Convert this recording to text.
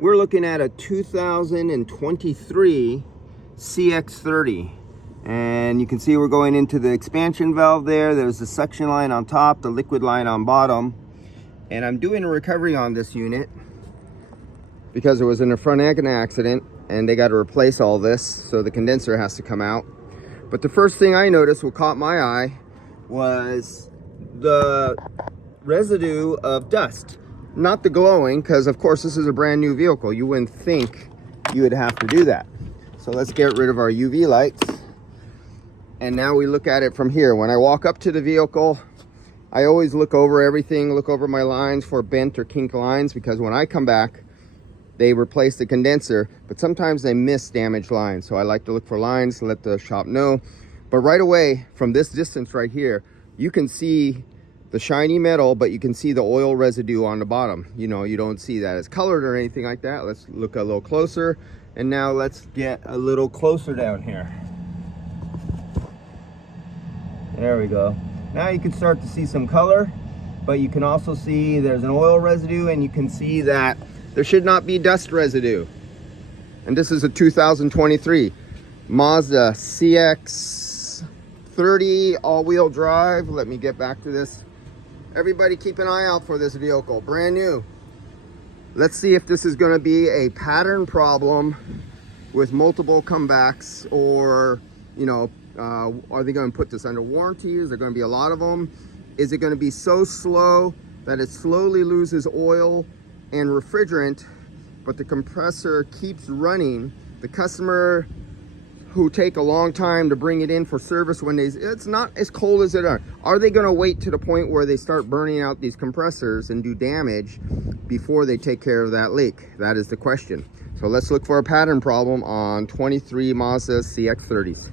We're looking at a 2023 CX-30. And you can see we're going into the expansion valve there. There's the suction line on top, the liquid line on bottom. And I'm doing a recovery on this unit because it was in a front end accident and they got to replace all this, so the condenser has to come out. But the first thing I noticed, what caught my eye, was the residue of dust. Not the glowing, because of course this is a brand new vehicle. You wouldn't think you would have to do that. So let's get rid of our UV lights. And now we look at it from here. When I walk up to the vehicle, I always look over everything, look over my lines for bent or kink lines, because when I come back, they replace the condenser, but sometimes they miss damaged lines. So I like to look for lines, let the shop know. But right away, from this distance right here, you can see the shiny metal, but you can see the oil residue on the bottom. You know, you don't see that it's colored or anything like that. Let's look a little closer. And now let's get a little closer down here. There we go. Now you can start to see some color, but you can also see there's an oil residue, and you can see that there should not be dust residue. And this is a 2023 Mazda CX-30 all-wheel drive. Let me get back to this. Everybody keep an eye out for this vehicle, brand new. Let's see if this is going to be a pattern problem with multiple comebacks, or, you know, are they going to put this under warranty? Is there going to be a lot of them? Is it going to be so slow that it slowly loses oil and refrigerant, but the compressor keeps running? The customer who take a long time to bring it in for service, when it's not as cold as it are they going to wait to the point where they start burning out these compressors and do damage before they take care of that leak? That is the question. So let's look for a pattern problem on 23 Mazda CX-30s.